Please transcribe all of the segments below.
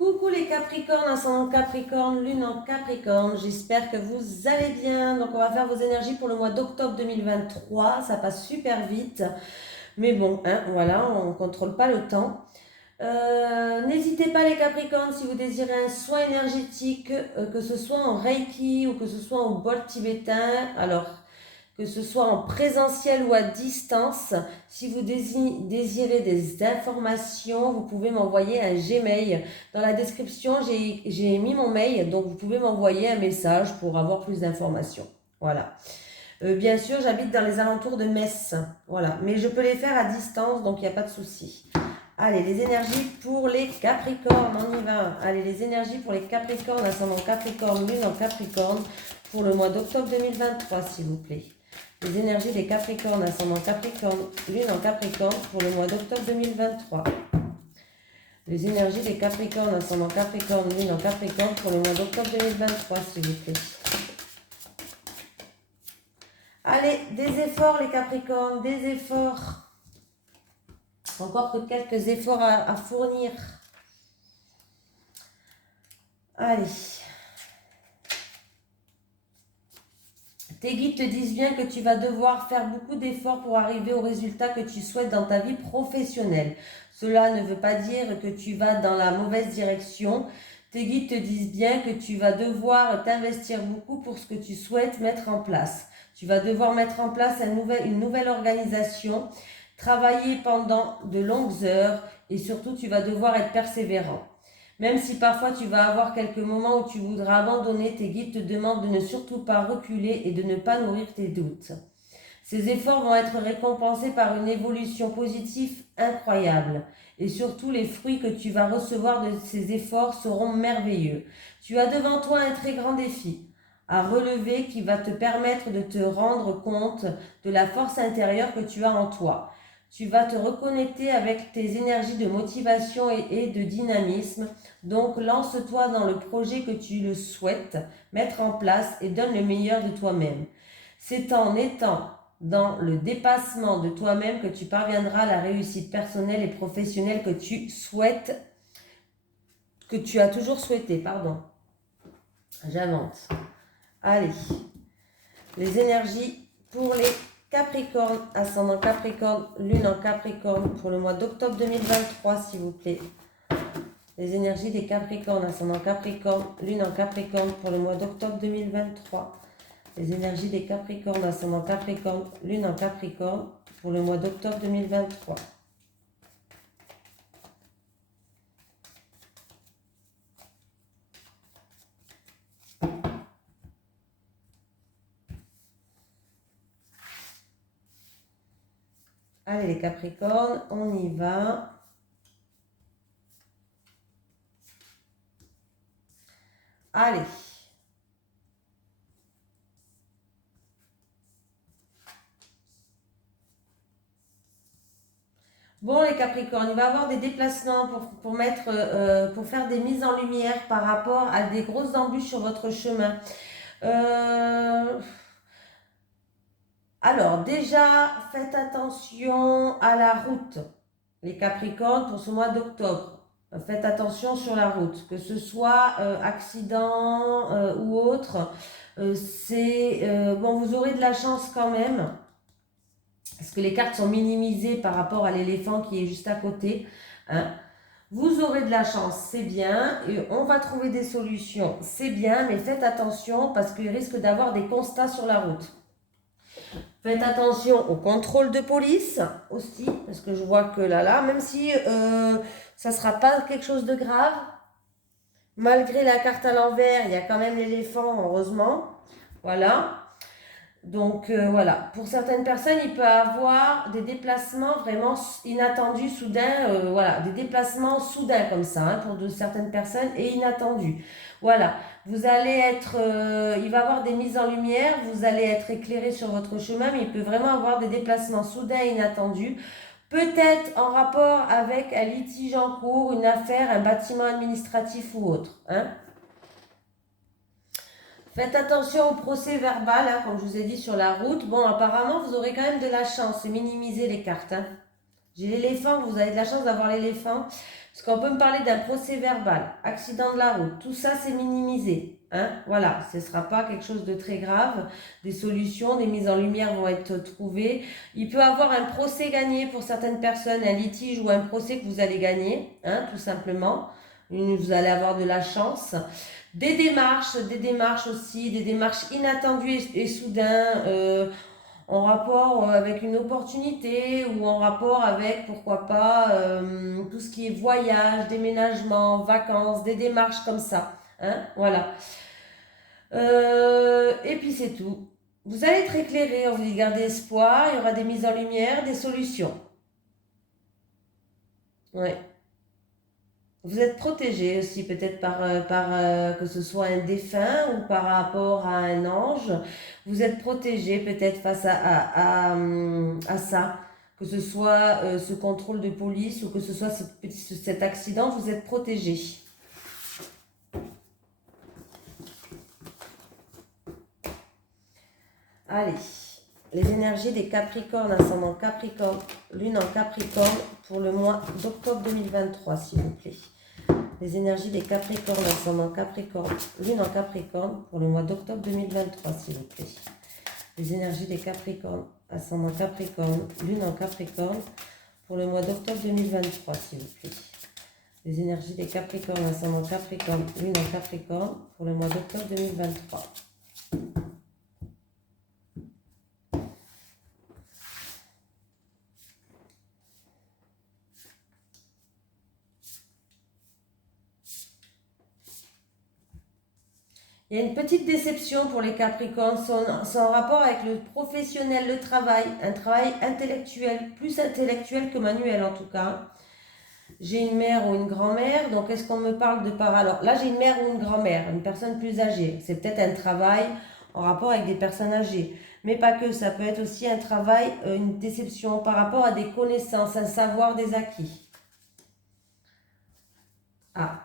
Coucou les Capricornes, ascendant Capricorne, lune en Capricorne, j'espère que vous allez bien. Donc on va faire vos énergies pour le mois d'octobre 2023, ça passe super vite, mais bon, hein, voilà, on ne contrôle pas le temps. N'hésitez pas les Capricornes si vous désirez un soin énergétique, que ce soit en Reiki ou que ce soit en bol tibétain, alors que ce soit en présentiel ou à distance. Si vous désirez des informations, vous pouvez m'envoyer un Gmail. Dans la description, j'ai mis mon mail, donc vous pouvez m'envoyer un message pour avoir plus d'informations. Voilà. Bien sûr, j'habite dans les alentours de Metz. Voilà. Mais je peux les faire à distance, donc il n'y a pas de souci. Allez, les énergies pour les Capricornes, on y va. Allez, les énergies pour les Capricornes, ascendant Capricorne, lune en Capricorne, pour le mois d'octobre 2023, s'il vous plaît. Les énergies des Capricornes, ascendant Capricorne, lune en Capricorne, pour le mois d'octobre 2023. Les énergies des Capricornes, ascendant Capricorne, lune en Capricorne, pour le mois d'octobre 2023, s'il vous plaît. Allez, des efforts les Capricornes, des efforts. Encore que quelques efforts à fournir. Allez. Tes guides te disent bien que tu vas devoir faire beaucoup d'efforts pour arriver au résultat que tu souhaites dans ta vie professionnelle. Cela ne veut pas dire que tu vas dans la mauvaise direction. Tes guides te disent bien que tu vas devoir t'investir beaucoup pour ce que tu souhaites mettre en place. Tu vas devoir mettre en place une nouvelle organisation, travailler pendant de longues heures et surtout tu vas devoir être persévérant. Même si parfois tu vas avoir quelques moments où tu voudras abandonner, tes guides te demandent de ne surtout pas reculer et de ne pas nourrir tes doutes. Ces efforts vont être récompensés par une évolution positive incroyable. Et surtout, les fruits que tu vas recevoir de ces efforts seront merveilleux. Tu as devant toi un très grand défi à relever qui va te permettre de te rendre compte de la force intérieure que tu as en toi. Tu vas te reconnecter avec tes énergies de motivation et de dynamisme. Donc, lance-toi dans le projet que tu le souhaites mettre en place et donne le meilleur de toi-même. C'est en étant dans le dépassement de toi-même que tu parviendras à la réussite personnelle et professionnelle que tu souhaites, que tu as toujours souhaité, pardon. J'avance. Allez, les énergies pour les Capricorne, ascendant Capricorne, lune en Capricorne, pour le mois d'octobre 2023, s'il vous plaît. Les énergies des Capricornes, ascendant Capricorne, lune en Capricorne, pour le mois d'octobre 2023. Les énergies des Capricornes, ascendant Capricorne, lune en Capricorne, pour le mois d'octobre 2023. Allez les Capricornes, on y va. Allez. Bon les Capricornes, il va y avoir des déplacements pour faire des mises en lumière par rapport à des grosses embûches sur votre chemin. Alors déjà, faites attention à la route, les Capricornes, pour ce mois d'octobre. Faites attention sur la route, que ce soit accident ou autre. Bon, vous aurez de la chance quand même, parce que les cartes sont minimisées par rapport à l'éléphant qui est juste à côté. Hein. Vous aurez de la chance, c'est bien, et on va trouver des solutions, c'est bien, mais faites attention parce qu'il risque d'avoir des constats sur la route. Faites attention au contrôle de police aussi, parce que je vois que là, même si ça ne sera pas quelque chose de grave, malgré la carte à l'envers, il y a quand même l'éléphant, heureusement. Voilà. Donc voilà, pour certaines personnes, il peut avoir des déplacements vraiment inattendus, soudains, voilà, des déplacements soudains comme ça, hein, pour certaines personnes, et inattendus. Voilà, vous allez être, il va y avoir des mises en lumière, vous allez être éclairé sur votre chemin, mais il peut vraiment avoir des déplacements soudains et inattendus, peut-être en rapport avec un litige en cours, une affaire, un bâtiment administratif ou autre, hein. Faites attention au procès verbal, hein, comme je vous ai dit sur la route. Bon, apparemment, vous aurez quand même de la chance. C'est minimiser les cartes. Hein. J'ai l'éléphant, vous avez de la chance d'avoir l'éléphant. Parce qu'on peut me parler d'un procès verbal, accident de la route, tout ça c'est minimisé. Hein, voilà, ce ne sera pas quelque chose de très grave. Des solutions, des mises en lumière vont être trouvées. Il peut y avoir un procès gagné pour certaines personnes, un litige ou un procès que vous allez gagner, hein, tout simplement. Vous allez avoir de la chance. Des démarches aussi, des démarches inattendues et soudain, en rapport avec une opportunité ou en rapport avec, pourquoi pas, tout ce qui est voyage, déménagement, vacances, des démarches comme ça. Hein, voilà. Et puis c'est tout. Vous allez être éclairé, on vous dit garder espoir, il y aura des mises en lumière, des solutions. Ouais. Vous êtes protégé aussi peut-être par que ce soit un défunt ou par rapport à un ange. Vous êtes protégé peut-être face à ça. Que ce soit ce contrôle de police ou que ce soit cet accident, vous êtes protégé. Allez, les énergies des Capricornes, ascendant Capricorne, lune en Capricorne pour le mois d'octobre 2023, s'il vous plaît. Les énergies des Capricornes, ascendant Capricorne, lune en Capricorne pour le mois d'octobre 2023, s'il vous plaît. Les énergies des Capricornes, ascendant Capricorne, lune en Capricorne pour le mois d'octobre 2023, s'il vous plaît. Les énergies des Capricornes, ascendant Capricorne, lune en Capricorne pour le mois d'octobre 2023. Il y a une petite déception pour les Capricornes, c'est en rapport avec le professionnel, le travail, un travail intellectuel, plus intellectuel que manuel en tout cas. J'ai une mère ou une grand-mère, donc est-ce qu'on me parle de par... Alors là j'ai une mère ou une grand-mère, une personne plus âgée, c'est peut-être un travail en rapport avec des personnes âgées, mais pas que, ça peut être aussi un travail, une déception par rapport à des connaissances, un savoir, des acquis. Ah,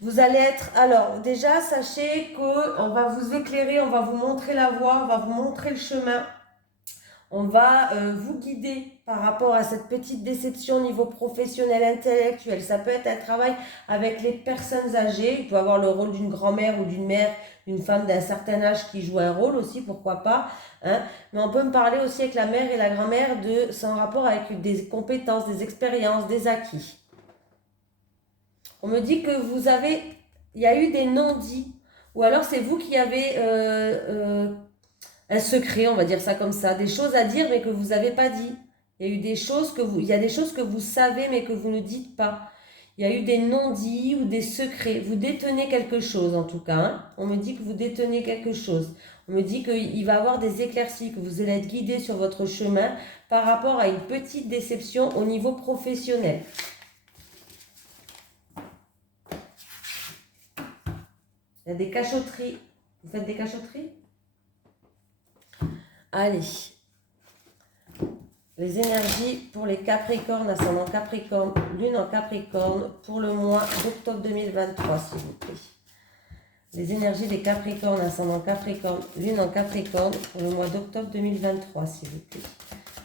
vous allez être... Alors, déjà, sachez qu'on va vous éclairer, on va vous montrer la voie, on va vous montrer le chemin. On va vous guider par rapport à cette petite déception au niveau professionnel, intellectuel. Ça peut être un travail avec les personnes âgées. Il peut avoir le rôle d'une grand-mère ou d'une mère, d'une femme d'un certain âge qui joue un rôle aussi, pourquoi pas. Hein. Mais on peut me parler aussi avec la mère et la grand-mère c'est en rapport avec des compétences, des expériences, des acquis. On me dit que il y a eu des non-dits, ou alors c'est vous qui avez un secret, on va dire ça comme ça, des choses à dire mais que vous n'avez pas dit. Il y a eu des choses il y a des choses que vous savez mais que vous ne dites pas. Il y a eu des non-dits ou des secrets. Vous détenez quelque chose en tout cas. Hein. On me dit que vous détenez quelque chose. On me dit qu'il va y avoir des éclaircies, que vous allez être guidé sur votre chemin par rapport à une petite déception au niveau professionnel. Il y a des cachotteries. Vous faites des cachotteries? Allez. Les énergies pour les Capricornes, ascendant Capricorne, lune en Capricorne, pour le mois d'octobre 2023, s'il vous plaît. Les énergies des Capricornes, ascendant Capricorne, lune en Capricorne, pour le mois d'octobre 2023, s'il vous plaît.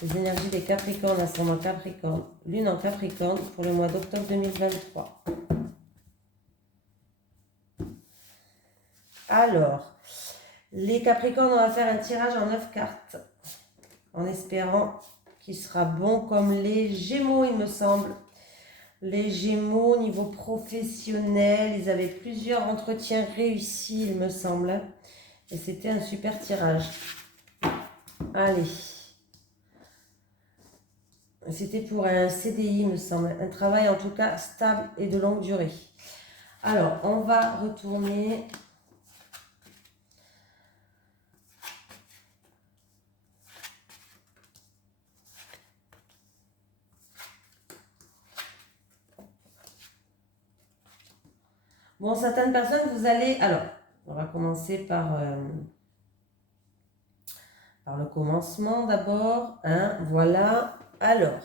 Les énergies des Capricornes, ascendant Capricorne, lune en Capricorne, pour le mois d'octobre 2023. Alors, les Capricornes, on va faire un tirage en 9 cartes, en espérant qu'il sera bon comme les Gémeaux, il me semble. Les Gémeaux, au niveau professionnel, ils avaient plusieurs entretiens réussis, il me semble. Et c'était un super tirage. Allez. C'était pour un CDI, il me semble. Un travail en tout cas stable et de longue durée. Alors, on va retourner... Bon, certaines personnes, vous allez... Alors, on va commencer par le commencement d'abord. Hein, voilà. Alors,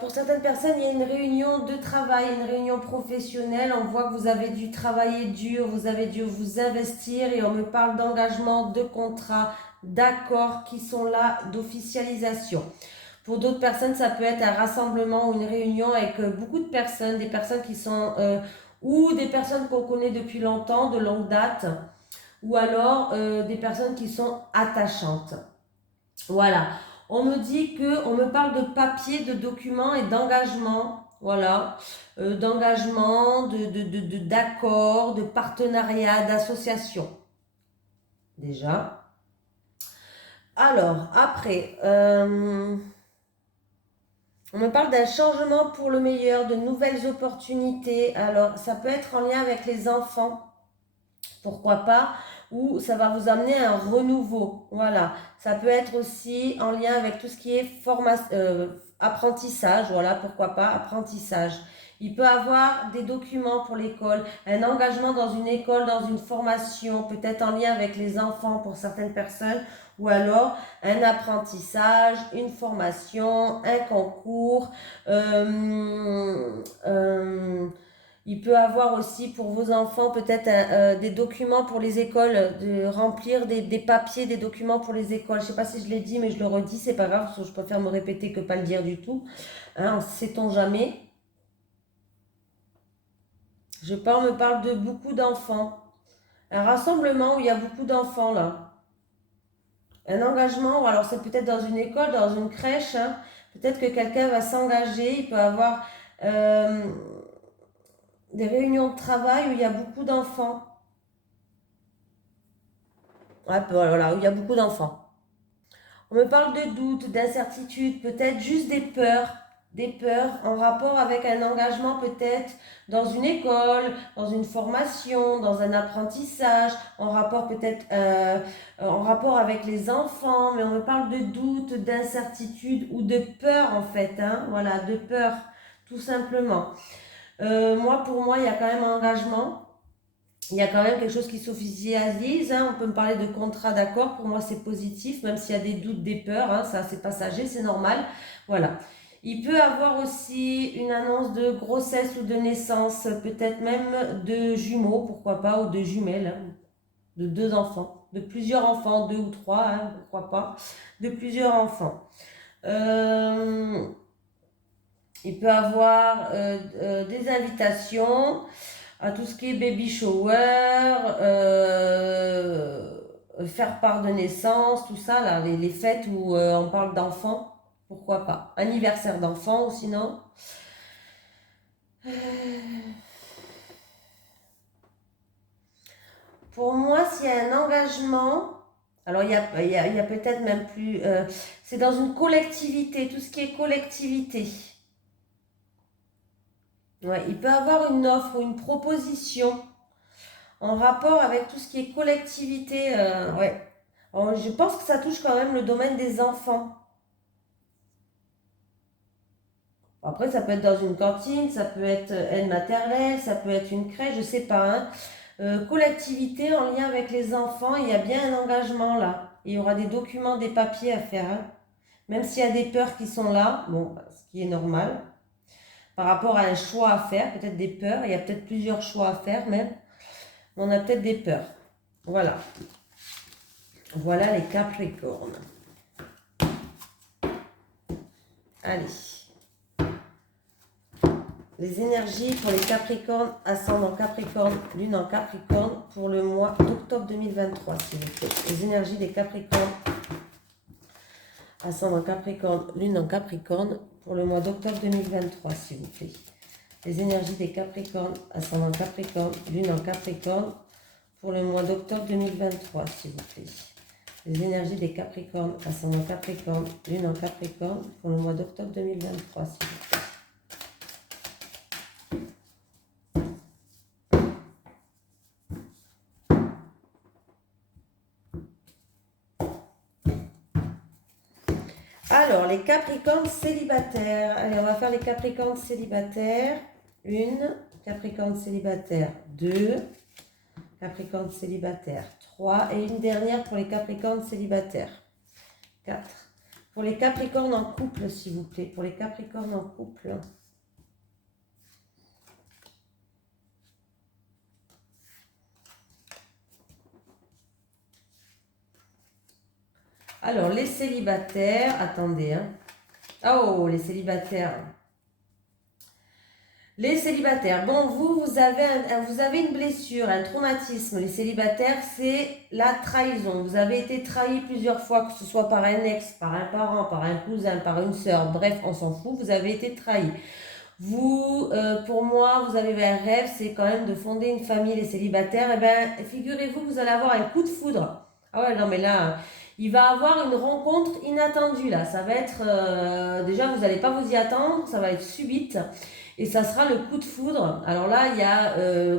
pour certaines personnes, il y a une réunion de travail, une réunion professionnelle. On voit que vous avez dû travailler dur, vous avez dû vous investir et on me parle d'engagement, de contrat, d'accords qui sont là, d'officialisation. Pour d'autres personnes, ça peut être un rassemblement ou une réunion avec beaucoup de personnes, des personnes qui sont, ou des personnes qu'on connaît depuis longtemps, de longue date, ou alors des personnes qui sont attachantes. Voilà. On me dit que, on me parle de papier, de documents et d'engagement. Voilà. D'engagement, d'accord, de partenariat, d'association. Déjà. Alors, après, on me parle d'un changement pour le meilleur, de nouvelles opportunités. Alors, ça peut être en lien avec les enfants, pourquoi pas, ou ça va vous amener un renouveau. Voilà, ça peut être aussi en lien avec tout ce qui est apprentissage. Voilà, pourquoi pas, apprentissage. Il peut avoir des documents pour l'école, un engagement dans une école, dans une formation, peut-être en lien avec les enfants pour certaines personnes, ou alors un apprentissage, une formation, un concours. Il peut avoir aussi pour vos enfants peut-être des documents pour les écoles, de remplir des papiers, des documents pour les écoles. Je ne sais pas si je l'ai dit, mais je le redis, c'est pas grave, parce que je préfère me répéter que pas le dire du tout. Hein, sait-on jamais. On me parle de beaucoup d'enfants. Un rassemblement où il y a beaucoup d'enfants là. Un engagement, ou alors c'est peut-être dans une école, dans une crèche. Hein. Peut-être que quelqu'un va s'engager. Il peut avoir des réunions de travail où il y a beaucoup d'enfants. Ouais, voilà, où il y a beaucoup d'enfants. On me parle de doutes, d'incertitudes, peut-être juste des peurs en rapport avec un engagement peut-être dans une école, dans une formation, dans un apprentissage, en rapport peut-être en rapport avec les enfants, mais on me parle de doutes, d'incertitudes ou de peur en fait, hein, voilà, de peur, tout simplement. Pour moi, il y a quand même un engagement. Il y a quand même quelque chose qui s'officialise. Hein. On peut me parler de contrat d'accord. Pour moi, c'est positif, même s'il y a des doutes, des peurs. Hein. Ça, c'est passager, c'est normal. Voilà. Il peut avoir aussi une annonce de grossesse ou de naissance, peut-être même de jumeaux, pourquoi pas, ou de jumelles, hein, de 2 enfants, de plusieurs enfants, 2 ou 3, hein, pourquoi pas, de plusieurs enfants. Il peut avoir des invitations à tout ce qui est baby shower, faire part de naissance, tout ça, là, les fêtes où on parle d'enfants, pourquoi pas. Anniversaire d'enfants ou sinon. Pour moi, s'il y a un engagement, alors il y a peut-être même plus, c'est dans une collectivité, tout ce qui est collectivité. Ouais, il peut avoir une offre ou une proposition en rapport avec tout ce qui est collectivité. Ouais. Alors, je pense que ça touche quand même le domaine des enfants. Après, ça peut être dans une cantine, ça peut être aide maternelle, ça peut être une crèche, je sais pas. Hein. Collectivité en lien avec les enfants, il y a bien un engagement là. Il y aura des documents, des papiers à faire. Hein. Même s'il y a des peurs qui sont là, bon, ce qui est normal. Par rapport à un choix à faire, peut-être des peurs, il y a peut-être plusieurs choix à faire même. On a peut-être des peurs. Voilà. Voilà les Capricornes. Allez. Les énergies pour les Capricornes, ascendant Capricorne, lune en Capricorne, pour le mois d'octobre 2023, s'il vous plaît. Les énergies des Capricornes, ascendant Capricorne, lune en Capricorne, pour le mois d'octobre 2023, s'il vous plaît. Les énergies des Capricornes, ascendant Capricorne, lune en Capricorne, pour le mois d'octobre 2023, s'il vous plaît. Les énergies des Capricornes, ascendant Capricorne, lune en Capricorne, pour le mois d'octobre 2023, s'il vous plaît. Alors, les Capricornes célibataires. Allez, on va faire les Capricornes célibataires. 1, Capricorne célibataire 2, Capricorne célibataire 3 et une dernière pour les Capricornes célibataires 4. Pour les Capricornes en couple, s'il vous plaît. Pour les Capricornes en couple. Alors, les célibataires, attendez, hein. Oh, les célibataires. Les célibataires, bon, vous avez une blessure, un traumatisme. Les célibataires, c'est la trahison. Vous avez été trahi plusieurs fois, que ce soit par un ex, par un parent, par un cousin, par une sœur, bref, on s'en fout, vous avez été trahi. Vous, pour moi, vous avez un rêve, c'est quand même de fonder une famille, les célibataires. Eh bien, figurez-vous que vous allez avoir un coup de foudre. Ah ouais, non, mais là, il va avoir une rencontre inattendue, là. Ça va être, déjà, vous n'allez pas vous y attendre, ça va être subite. Et ça sera le coup de foudre. Alors là, il y a,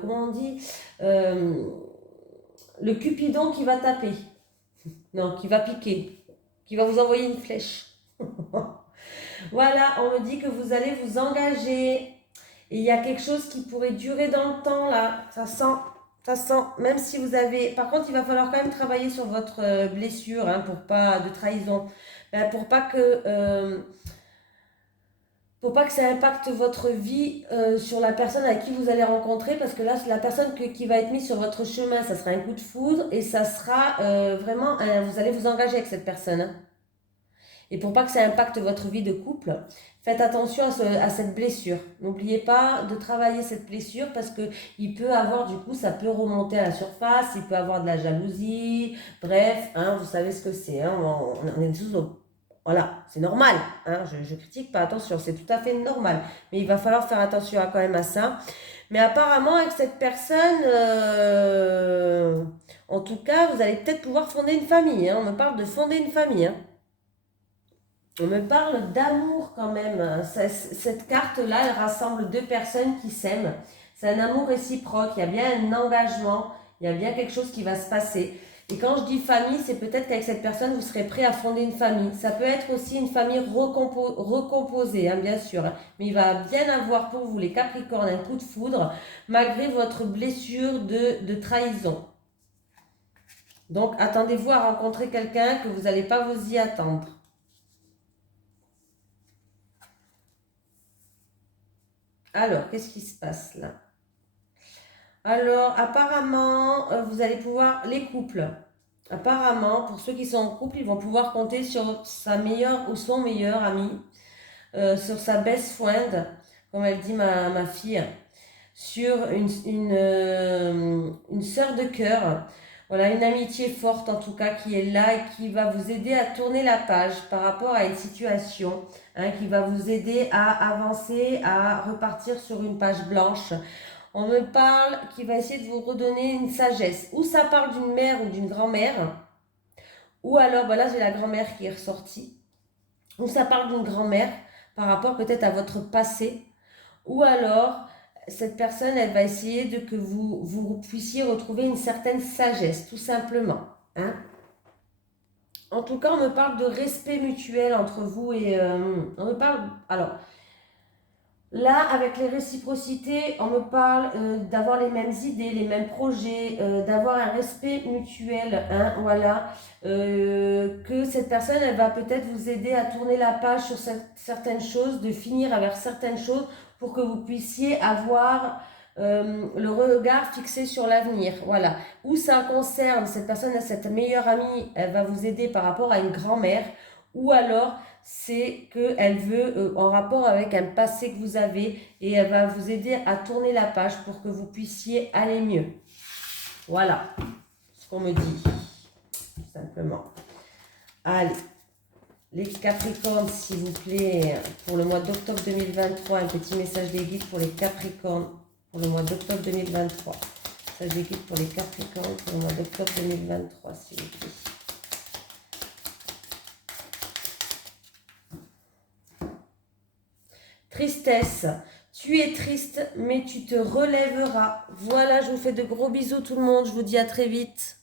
comment on dit, euh, le Cupidon qui va taper. Non, qui va piquer. Qui va vous envoyer une flèche. Voilà, on me dit que vous allez vous engager. Et il y a quelque chose qui pourrait durer dans le temps, là. Ça sent. Même si vous avez... Par contre, il va falloir quand même travailler sur votre blessure, hein, pour pas de trahison. Ben, pour pas que ça impacte votre vie sur la personne à qui vous allez rencontrer, parce que là, la personne qui va être mise sur votre chemin, ça sera un coup de foudre et ça sera vraiment, vous allez vous engager avec cette personne, hein. Et pour pas que ça impacte votre vie de couple, faites attention à cette blessure. N'oubliez pas de travailler cette blessure parce que il peut avoir, du coup, ça peut remonter à la surface, il peut avoir de la jalousie, bref, hein, vous savez ce que c'est, hein, on est tous au... Voilà, c'est normal, hein, je critique pas, attention, c'est tout à fait normal. Mais il va falloir faire attention quand même à ça. Mais apparemment, avec cette personne, en tout cas, vous allez peut-être pouvoir fonder une famille, hein. On me parle de fonder une famille, hein. On me parle d'amour quand même. Cette carte-là, elle rassemble deux personnes qui s'aiment. C'est un amour réciproque. Il y a bien un engagement. Il y a bien quelque chose qui va se passer. Et quand je dis famille, c'est peut-être qu'avec cette personne, vous serez prêt à fonder une famille. Ça peut être aussi une famille recomposée, hein, bien sûr. Mais il va bien avoir pour vous, les Capricornes, un coup de foudre, malgré votre blessure de trahison. Donc, attendez-vous à rencontrer quelqu'un que vous n'allez pas vous y attendre. Alors, qu'est-ce qui se passe là? Alors, apparemment, vous allez pouvoir, les couples, apparemment, pour ceux qui sont en couple, ils vont pouvoir compter sur sa meilleure ou son meilleur ami, sur sa best friend, comme elle dit ma fille, sur une sœur de cœur. Voilà, une amitié forte en tout cas qui est là et qui va vous aider à tourner la page par rapport à une situation, hein, qui va vous aider à avancer, à repartir sur une page blanche. On me parle qui va essayer de vous redonner une sagesse. Ou ça parle d'une mère ou d'une grand-mère, ou alors, bah là j'ai la grand-mère qui est ressortie, ou ça parle d'une grand-mère par rapport peut-être à votre passé, ou alors cette personne, elle va essayer de que vous puissiez retrouver une certaine sagesse, tout simplement, hein. En tout cas, on me parle de respect mutuel entre vous et... on me parle... Alors, là, avec les réciprocités, on me parle d'avoir les mêmes idées, les mêmes projets, d'avoir un respect mutuel, hein, voilà. Que cette personne, elle va peut-être vous aider à tourner la page sur certaines choses, de finir avec certaines choses pour que vous puissiez avoir le regard fixé sur l'avenir, voilà. Où ça concerne, cette personne, cette meilleure amie, elle va vous aider par rapport à une grand-mère, ou alors c'est qu'elle veut en rapport avec un passé que vous avez et elle va vous aider à tourner la page pour que vous puissiez aller mieux. Voilà ce qu'on me dit, tout simplement. Allez, les Capricornes, s'il vous plaît, pour le mois d'octobre 2023, un petit message des guides pour les Capricornes pour le mois d'octobre 2023. Message des guides pour les Capricornes pour le mois d'octobre 2023, s'il vous plaît. Tristesse. Tu es triste, mais tu te relèveras. Voilà, je vous fais de gros bisous tout le monde. Je vous dis à très vite.